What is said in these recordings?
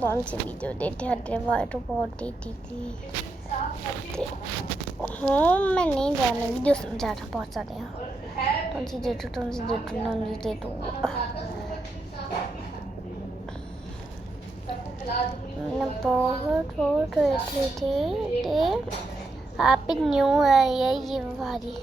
कौन सी वीडियो देते हैं तो बहुत देती थी। हाँ मैं नहीं जाना, वीडियो समझा रहा बहुत सारे हैं। कौन सी दे दो मैं बहुत रही थी। हैप्पी न्यू ईयर ये वाली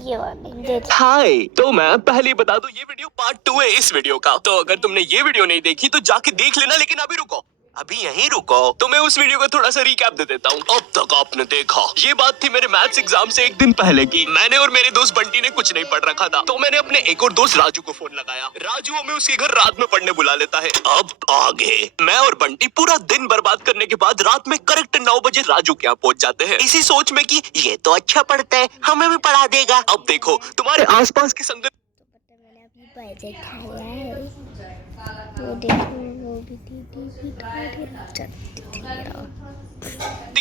ये वाली दे दी। हाय, तो मैं पहले ही बता दूं ये वीडियो पार्ट 2 है इस वीडियो का। तो अगर तुमने ये वीडियो नहीं देखी तो जाके देख लेना, लेकिन अभी रुको, अभी यहीं रुको। तो मैं उस वीडियो का थोड़ा सा रिकैप दे देता हूँ। अब तक आपने देखा, ये बात थी मेरे मैथ्स एग्जाम से एक दिन पहले की। मैंने और मेरे दोस्त बंटी ने कुछ नहीं पढ़ रखा था, तो मैंने अपने एक और दोस्त राजू को फोन लगाया। राजू हमें उसके घर रात में पढ़ने बुला लेता है। अब आगे मैं और बंटी पूरा दिन बर्बाद करने के बाद रात में करेक्ट 9 बजे राजू के यहाँ पहुंच जाते हैं, इसी सोच में कि ये तो अच्छा पढ़ता है, हमें भी पढ़ा देगा। अब देखो तुम्हारे आसपास की संगत, मैंने अभी बजे खाया है, वो देखो वो भी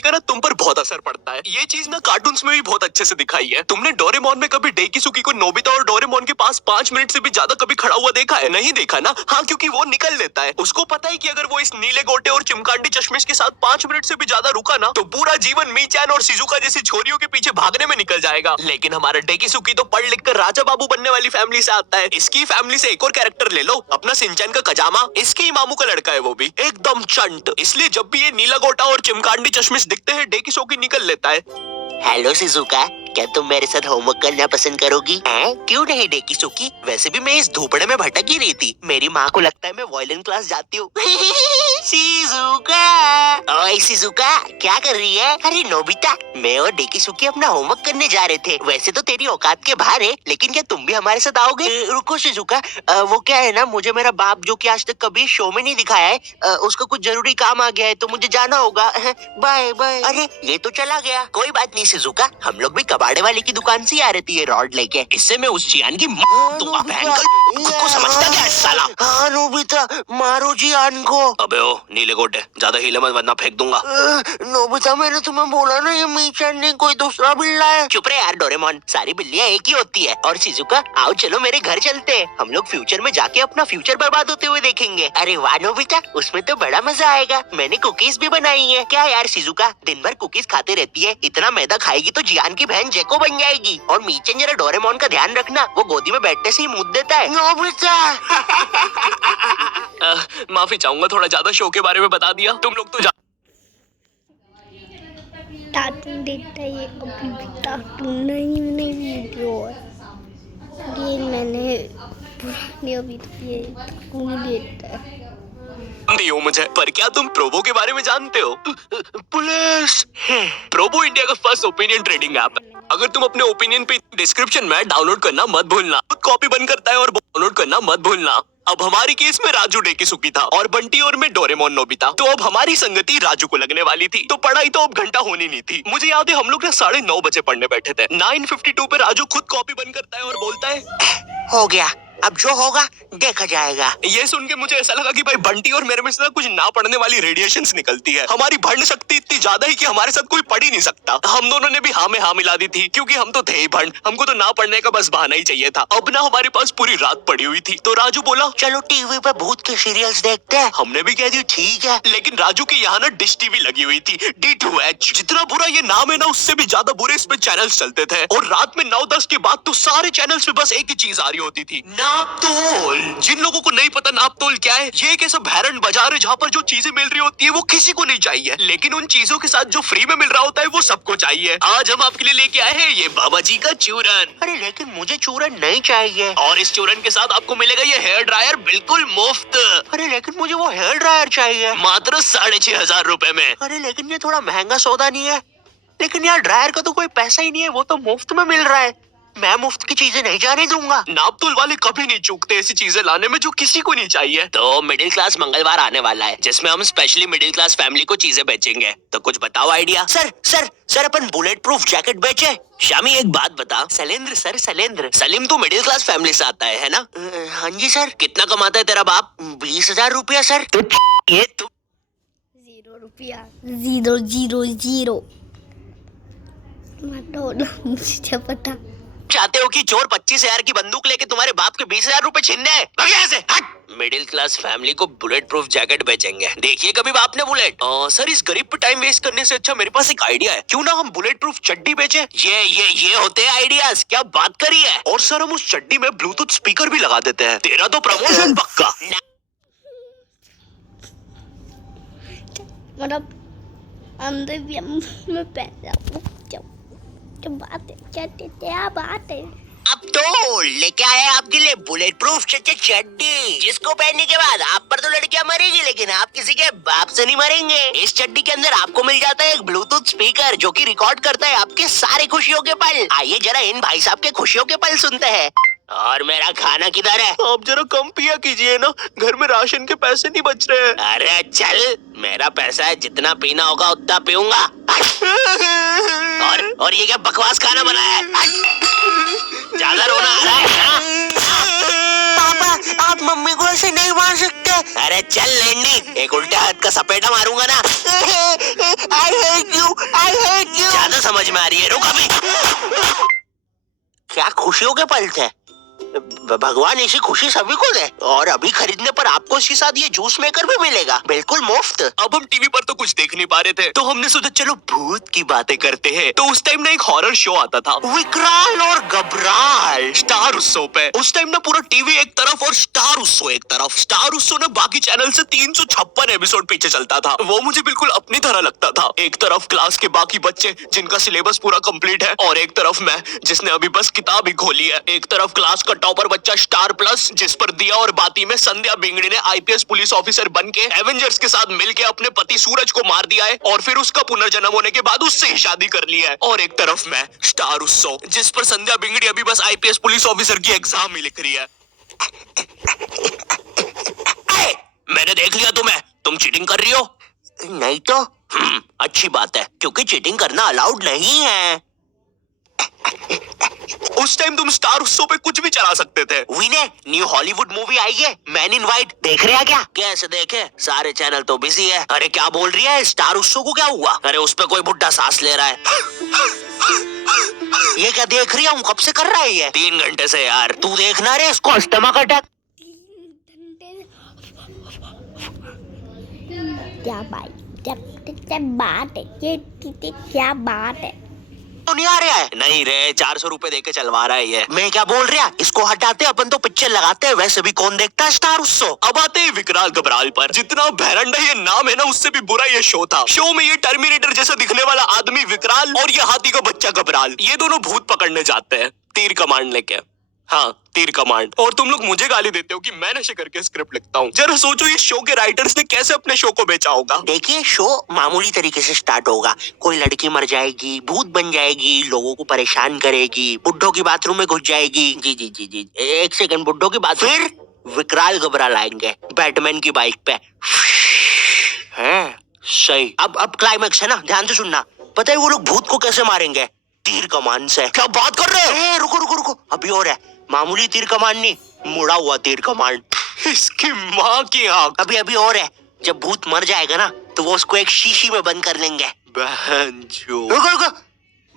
ना तुम पर बहुत असर पड़ता है। ये चीज ना कार्टून्स में भी बहुत अच्छे से दिखाई है। तुमने डोरेमोन में कभी डेकिसुकी को नोबिता और डोरेमोन के पास 5 मिनट से भी ज्यादा कभी खड़ा हुआ देखा है? नहीं देखा ना? हाँ, क्योंकि वो निकल लेता है। उसको पता है कि अगर वो इस नीले गोटे और चिमकांडी चश्मिश के साथ 5 मिनट से भी ज्यादा रुका ना तो पूरा जीवन मीचान और शिजुका जैसी छोरियों के पीछे भागने में निकल जाएगा। लेकिन हमारा डेकिसुकी तो पढ़ लिख कर राजा बाबू बनने वाली फैमिली से आता है। इसकी फैमिली से एक और कैरेक्टर ले लो, अपना सिंचन का कजामा, इसके ही मामू का लड़का है, वो भी एकदम चंट। इसलिए जब भी ये नीला गोटा और चिमकांडी चश्मिश दिखते हैं डेकिसुकी निकल लेता है। हेलो शिजुका, क्या तुम मेरे साथ होमवर्क करना पसंद करोगी? क्यों नहीं डेकिसुकी, वैसे भी मैं इस धूपड़े में भटक ही रही थी। मेरी माँ को लगता है मैं वायलिन क्लास जाती हूँ। शिजुका, ओए शिजुका, क्या कर रही है? अरे नोबिता, मैं और डेकिसुकी अपना होमवर्क करने जा रहे थे। वैसे तो तेरी औकात के बाहर है, लेकिन क्या तुम भी हमारे साथ आओगे? रुको शिजुका, वो क्या है ना, मुझे मेरा बाप जो कि आज तक कभी शो में नहीं दिखाया है, उसका कुछ जरूरी काम आ गया है तो मुझे जाना होगा। Bye bye. अरे ये तो चला गया। कोई बात नहीं शिजुका, हम लोग भी कबाड़े वाले की दुकान से आ रही थी ये रॉड लेके। इससे मैं उस जियान की को समझता क्या है साला? हाँ नोबिता, मारो जियान को। अबे ओ नीले गोटे, ज्यादा हिले मत वरना फेंक दूंगा। नोबिता, मैंने तुम्हें बोला ना ये मीचान नहीं कोई दूसरा बिल्ला है। चुप रहे यार डोरेमोन, सारी बिल्लियां एक ही होती है। और शिजुका आओ चलो मेरे घर चलते हैं, हम लोग फ्यूचर में जाके अपना फ्यूचर बर्बाद होते हुए देखेंगे। अरे वाह नोबिता, उसमें तो बड़ा मजा आएगा। मैंने कुकीज भी बनाई है। क्या यार शिजुका, दिन भर कुकीज खाते रहती है, इतना मैदा खाएगी तो जियान की बहन जेको बन जाएगी। और मीचन जरा डोरेमोन का ध्यान रखना, वो गोदी में बैठने से ही मुंह देता है। माफी चाहूंगा, थोड़ा ज्यादा शो के बारे में बता दिया। तुम लोग तो कार्टून देखता है ये, अभी भी कार्टून नहीं वीडियो है ये, मैंने पुरानी अभी तो ये कार्टून देखता है। हो मुझे, पर क्या तुम प्रोबो के बारे में जानते हो? पुलिस, प्रोबो इंडिया का फर्स्ट ओपिनियन ट्रेडिंग ऐप है। अगर तुम अपने ओपिनियन पे डिस्क्रिप्शन में डाउनलोड करना मत भूलना। खुद कॉपी बंद करता है और डाउनलोड करना मत भूलना। अब हमारी केस में राजू डेकिसुकी था और बंटी और मैं डोरेमोन नोबिता। तो अब हमारी संगति राजू को लगने वाली थी, तो पढ़ाई तो अब घंटा होनी नहीं थी। मुझे याद है हम लोग 9:30 बजे पढ़ने बैठे थे। 9:52 पे राजू खुद कॉपी बंद करता है और बोलता है हो गया, अब जो होगा देखा जाएगा। ये सुन के मुझे ऐसा लगा कि भाई बंटी और मेरे में से कुछ ना पढ़ने वाली रेडिएशंस निकलती है। हमारी भंड शक्ति इतनी ज्यादा है कि हमारे साथ कोई पढ़ ही नहीं सकता। हम दोनों ने भी हाँ में हाँ मिला दी थी, क्योंकि हम तो थे ही भंड, हमको तो ना पढ़ने का बस बहाना ही चाहिए था। अब ना हमारे पास पूरी रात पड़ी हुई थी, तो राजू बोला चलो टीवी पे भूत के सीरियल्स देखते हैं। हमने भी कह दिया ठीक है, लेकिन राजू के यहाँ ना डिश टीवी लगी हुई थी, D2H। जितना बुरा ये नाम है ना, उससे भी ज्यादा बुरे इस पे चैनल्स चलते थे। और रात में 9-10 के बाद तो सारे चैनल्स पे बस एक ही चीज आ रही होती थी, नापतोल। जिन लोगों को नहीं पता नापतोल क्या है, ये एक ऐसा भैरन बाजार है जहाँ पर जो चीजें मिल रही होती है वो किसी को नहीं चाहिए, लेकिन उन चीजों के साथ जो फ्री में मिल रहा होता है वो सबको चाहिए। आज हम आपके लिए लेके आए हैं ये बाबा जी का चूरन। अरे लेकिन मुझे चूरन नहीं चाहिए। और इस चूरन के साथ आपको मिलेगा ये हेयर ड्रायर बिल्कुल मुफ्त। अरे लेकिन मुझे वो हेयर ड्रायर चाहिए, मात्र 6,500 रुपए में। अरे लेकिन ये थोड़ा महंगा सौदा नहीं है? लेकिन यार ड्रायर का तो कोई पैसा ही नहीं है, वो तो मुफ्त में मिल रहा है। मैं मुफ्त की चीजें नहीं जाने दूंगा। नापतोल वाले कभी नहीं चूकते ऐसी चीजें लाने में जो किसी को नहीं चाहिए। तो मिडिल क्लास मंगलवार आने वाला है, जिसमें हम स्पेशली मिडिल क्लास फैमिली को चीजें बेचेंगे। तो कुछ बताओ आइडिया। सर अपन बुलेट प्रूफ जैकेट बेचे। शामी एक बात बता। शैलेंद्र सर, शैलेंद्र। सलीम तू मिडिल क्लास फैमिली से आता है ना? हाँ जी सर। कितना कमाता है तेरा बाप? 20,000 रुपया सर। तो ये तू 0 रुपया, 0 0 0 मुझे पता चाहते हो कि चोर 25,000 की बंदूक लेके तुम्हारे बाप के 20,000 रुपए छीनने आए? भाग यहाँ से, हट। मिडिल क्लास फैमिली को बुलेट प्रूफ जैकेट बेचेंगे, देखिए कभी बाप ने बुलेट। सर इस गरीब पे टाइम वेस्ट करने से अच्छा मेरे पास एक आइडिया है, क्यों ना हम बुलेट प्रूफ चड्डी बेचे? ये होते हैं आइडियाज, क्या बात करी है। और सर हम उस चड्डी में ब्लूटूथ स्पीकर भी लगा देते हैं, तेरा तो प्रमोशन पक्का। मतलब अंदर भी मैं पैसा क्या बात है, क्या बात है। अब तो लेके आए आपके लिए बुलेट प्रूफ चड्डी, जिसको पहनने के बाद आप पर तो लड़कियां मरेगी, लेकिन आप किसी के बाप से नहीं मरेंगे। इस चड्डी के अंदर आपको मिल जाता है एक ब्लूटूथ स्पीकर जो कि रिकॉर्ड करता है आपके सारे खुशियों के पल। आइए जरा इन भाई साहब के खुशियों के पल सुनते हैं। और मेरा खाना किधर है? आप जरा कम पिया कीजिए ना, घर में राशन के पैसे नहीं बच रहे हैं। अरे चल, मेरा पैसा है, जितना पीना होगा उतना पीऊंगा। और ये क्या बकवास खाना बनाया है? ज्यादा रोना आ रहा है ना? पापा आप मम्मी को ऐसे नहीं मार सकते। अरे चल लेंडी, एक उल्टे हाथ का सपेटा मारूंगा ना। I hate you, I hate you। ज्यादा समझ में आ रही है, रुक अभी। क्या खुशियों के पल थे, भगवान ऐसी खुशी सभी को दे। और अभी खरीदने पर आपको इसके साथ ये जूस मेकर भी मिलेगा, बिल्कुल मुफ्त। अब हम टीवी पर तो कुछ देख नहीं पा रहे थे, तो हमने सोचा चलो भूत की बातें करते हैं। तो उस टाइम ना एक हॉरर शो आता था, विकराल और घबराल, स्टार उत्सव पे। उस टाइम ना पूरा टीवी एक तरफ और स्टार उत्सव एक तरफ। स्टार उत्सव ना बाकी चैनल से 356 एपिसोड पीछे चलता था। वो मुझे बिल्कुल अपनी तरह लगता था। एक तरफ क्लास के बाकी बच्चे जिनका सिलेबस पूरा कंप्लीट है, और एक तरफ मैं जिसने अभी बस किताब ही खोली है। एक तरफ क्लास का टॉपर बच्चा स्टार प्लस, जिस पर दिया और बाती में संध्या बिंगड़ी ने आईपीएस पुलिस ऑफिसर बनके एवेंजर्स के साथ मिलके अपने पति सूरज को मार दिया है, और फिर उसका पुनर्जन्म होने के बाद उससे ही शादी कर लिया है। और एक तरफ मैं स्टार उत्सव, जिस पर संध्या बिंगड़ी अभी बस आईपीएस पुलिस ऑफिसर की एग्जाम ही लिख रही है। मैंने देख लिया तुम्हें, तुम चीटिंग कर रही हो। नहीं तो अच्छी बात है, क्योंकि चीटिंग करना अलाउड नहीं है। उस टाइम तुम स्टार उत्सव पे कुछ भी चला सकते थे। विनय, न्यू हॉलीवुड मूवी आई है मैन इन व्हाइट, देख रहे हैं क्या? कैसे देखे, सारे चैनल तो बिजी है। अरे क्या बोल रही है, स्टार उत्सव को क्या हुआ? अरे उस पे कोई बुड्ढा सांस ले रहा है। ये क्या देख रही हूँ, कब से कर रहा है ये? 3 घंटे से यार। तू देखना रे, इसको स्टमक अटैक। क्या बात है, ये क्या बात है। तो नहीं आ रहा है? नहीं रे, 400 रुपए देके चलवा रहा है ये। मैं क्या बोल रहा, इसको हटाते, अपन तो पिक्चर लगाते हैं। वैसे भी कौन देखता है स्टार उत्सव। अब आते हैं विकराल घबराल पर। जितना भैरंडा ये नाम है ना, उससे भी बुरा ये शो था। शो में ये टर्मिनेटर जैसा दिखने वाला आदमी विकराल और ये हाथी का बच्चा घबराल, ये दोनों भूत पकड़ने जाते हैं तीर कमांड लेके। हाँ, तीर कमांड। और तुम लोग मुझे गाली देते हो कि मैं नशे करके स्क्रिप्ट लिखता हूँ। जरा सोचो ये शो के राइटर्स ने कैसे अपने शो को बेचा होगा। देखिए शो मामूली तरीके से स्टार्ट होगा, कोई लड़की मर जाएगी, भूत बन जाएगी, लोगों को परेशान करेगी, बुड्ढों की बाथरूम में घुस जाएगी। जी जी जी जी, एक सेकंड, बुड्ढों की बात। फिर विकराल घबराल आएंगे बैटमैन की बाइक पे। है सही। अब क्लाइमेक्स है ना, ध्यान से सुनना। पता है वो लोग भूत को कैसे मारेंगे? तीर कमान से। क्या बात कर रहे हो? रुको रुको रुको, अभी और है। मामूली तीर कमान नहीं, मुड़ा हुआ तीर कमान। इसकी माँ की आंख। अभी और है। जब भूत मर जाएगा ना, तो वो उसको एक शीशी में बंद कर लेंगे। बहनचोद। रुको,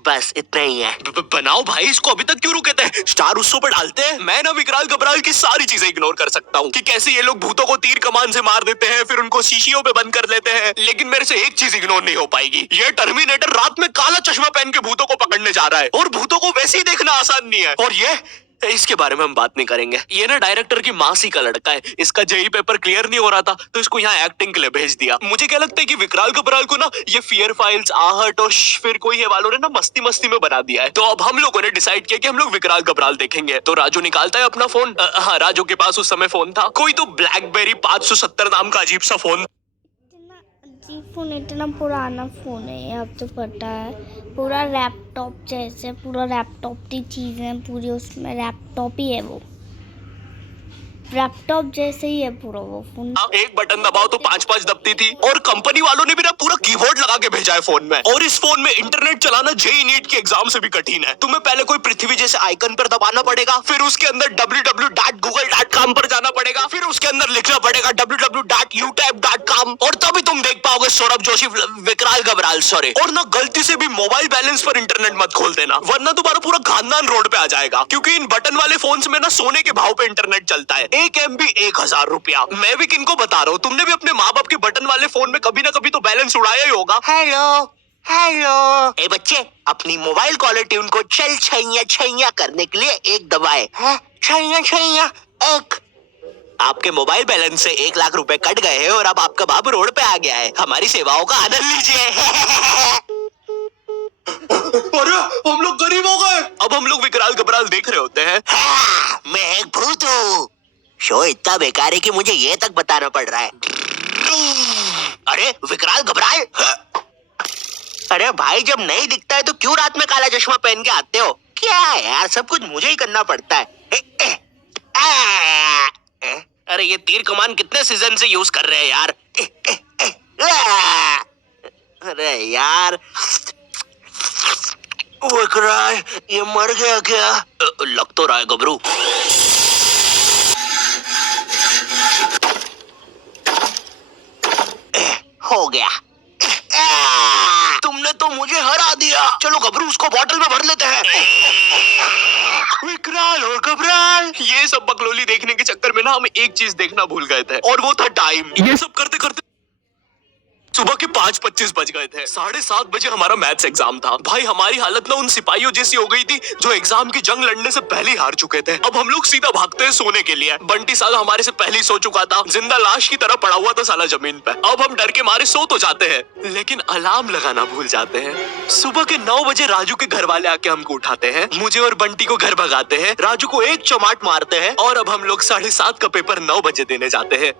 बस इतना ही है। बनाओ भाई, इसको अभी तक क्यों रुके थे? स्टार उत्सव पे डालते हैं। मैं ना विकराल घबराल की सारी चीजें इग्नोर कर सकता हूँ कि कैसे ये लोग भूतों को तीर कमान से मार देते हैं, फिर उनको शीशियों पे बंद कर लेते हैं। लेकिन मेरे से एक चीज इग्नोर नहीं हो पाएगी, ये टर्मिनेटर रात में काला चश्मा पहन के भूतों को पकड़ने जा रहा है। और भूतों को वैसे ही देखना आसान नहीं है। और ये इसके बारे में हम बात नहीं करेंगे। ये ना डायरेक्टर की मासी का लड़का है, इसका जेई पेपर क्लियर नहीं हो रहा था, तो इसको यहाँ एक्टिंग के लिए भेज दिया। मुझे क्या लगता है कि विकराल घबराल को ना ये फियर फाइल्स, आहट और फिर कोई है वालों ने ना मस्ती मस्ती में बना दिया है। तो अब हम लोगों ने डिसाइड किया कि हम लोग विकराल घबराल देखेंगे। तो राजू निकालता है अपना फोन। हाँ, राजू के पास उस समय फोन था, कोई तो ब्लैकबेरी 570 नाम का अजीब सा फोन। फोन इतना पुराना फोन है, अब तो पता है, पूरा लैपटॉप जैसे, पूरा लैपटॉप की चीज़ें पूरी उसमें, लैपटॉप ही है वो, लैपटॉप जैसे ही है पूरा वो फोन। एक बटन दबाओ तो 5-5 दबती थी। और कंपनी वालों ने भी ना पूरा कीबोर्ड लगा के भेजा है फोन में। और इस फोन में इंटरनेट चलाना जेईई नीट के एग्जाम से भी कठिन है। तुम्हें पहले कोई पृथ्वी जैसे आइकन पर दबाना पड़ेगा, फिर उसके अंदर www.google.com पर जाना पड़ेगा, फिर उसके अंदर लिखना पड़ेगा www.utap.com काम, और तभी तुम देख पाओगे सौरभ जोशी, विकराल घबराल सॉरी। और ना गलती से भी मोबाइल बैलेंस पर इंटरनेट मत खोल देना, वरना तुम्हारा पूरा खानदान रोड पे आ जाएगा। क्योंकि इन बटन वाले फोन्स में ना सोने के भाव पे इंटरनेट चलता है। 1 MB 1000 रुपया। मैं भी किनको बता रहा हूँ, तुमने भी अपने माँ बाप के बटन वाले फोन में कभी ना कभी तो बैलेंस उड़ाया ही होगा। हेलो हेलो, ए बच्चे, अपनी मोबाइल कॉलर ट्यून को चल छैया छैया करने के लिए एक दबाए। छैया छैया एक। आपके मोबाइल बैलेंस से 1 लाख रुपए कट गए हैं और अब आपका बाबू रोड पे आ गया है। हमारी सेवाओं का आनंद लीजिए। अरे हम लोग गरीब हो गए। अब हम लोग विकराल घबराल देख रहे होते हैं। मैं एक भूत हूँ। शो इतना बेकार है कि मुझे ये तक बताना पड़ रहा है। अरे विकराल घबराल, अरे भाई जब नहीं दिखता है तो क्यों रात में काला चश्मा पहन के आते हो? क्या यार, सब कुछ मुझे ही करना पड़ता है। अरे ये तीर कमान कितने सीजन से यूज कर रहे हैं यार। अरे यार विकराल, ये मर गया क्या? लग तो रहा है गबरू। हो गया। तुमने तो मुझे हरा दिया। चलो गबरू, उसको बोतल में भर लेते हैं। विकराल और घबराल, ये सब बकलोली देखने के चक्कर में ना हम एक चीज देखना भूल गए थे, और वो था टाइम। ये सब करते करते सुबह के 5:25 बज गए थे। 7:30 बजे हमारा मैथ्स एग्जाम था। भाई हमारी हालत ना उन सिपाहियों जैसी हो गई थी जो एग्जाम की जंग लड़ने से पहले ही हार चुके थे। अब हम लोग सीधा भागते हैं सोने के लिए। बंटी साला हमारे से पहले ही सो चुका था, जिंदा लाश की तरह पड़ा हुआ था साला जमीन पे। अब हम डर के मारे सो तो जाते हैं, लेकिन अलार्म लगाना भूल जाते हैं। सुबह के 9 बजे राजू के घर वाले आके हमको उठाते हैं, मुझे और बंटी को घर भगाते हैं, राजू को एक चमाट मारते हैं, और अब हम लोग 7:30 का पेपर 9 बजे देने जाते हैं।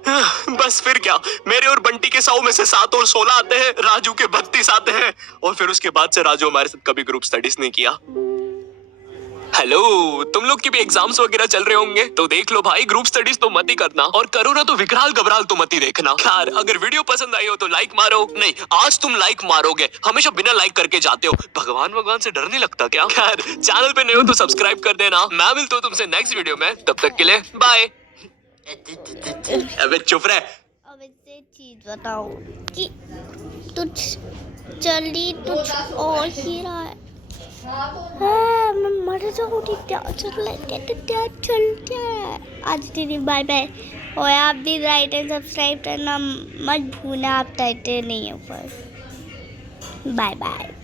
बस फिर क्या, मेरे और बंटी के 100 में से 7 और 16 आते हैं, राजू के 32 आते हैं, और फिर उसके बाद से राजू हमारे साथ कभी ग्रुप स्टडीज नहीं किया। हेलो, तुम लोग की भी एग्जाम्स वगैरह चल रहे होंगे तो देख लो भाई, ग्रुप स्टडीज तो मत ही करना, और करो ना तो विकराल घबराल तो मत ही देखना। खैर, अगर वीडियो पसंद आई हो तो लाइक मारो। नहीं, आज तुम लाइक मारोगे, हमेशा बिना लाइक करके जाते हो। भगवान से डर नहीं लगता क्या? खैर, चैनल पे नए हो तो सब्सक्राइब कर देना। मैं मिलता हूँ तुमसे नेक्स्ट वीडियो में, तब तक के लिए बाय। अबे चुप रहे। अब इससे चीज बताओ कि तुझ जल्दी तुझ और ही रहा है। हाँ, मैं मर जाऊंगी। चलते आज तेरी बाय बाय। और आप भी लाइक एंड सब्सक्राइब करना मत भूलना, आप टाइटे नहीं है ऊपर। Bye bye.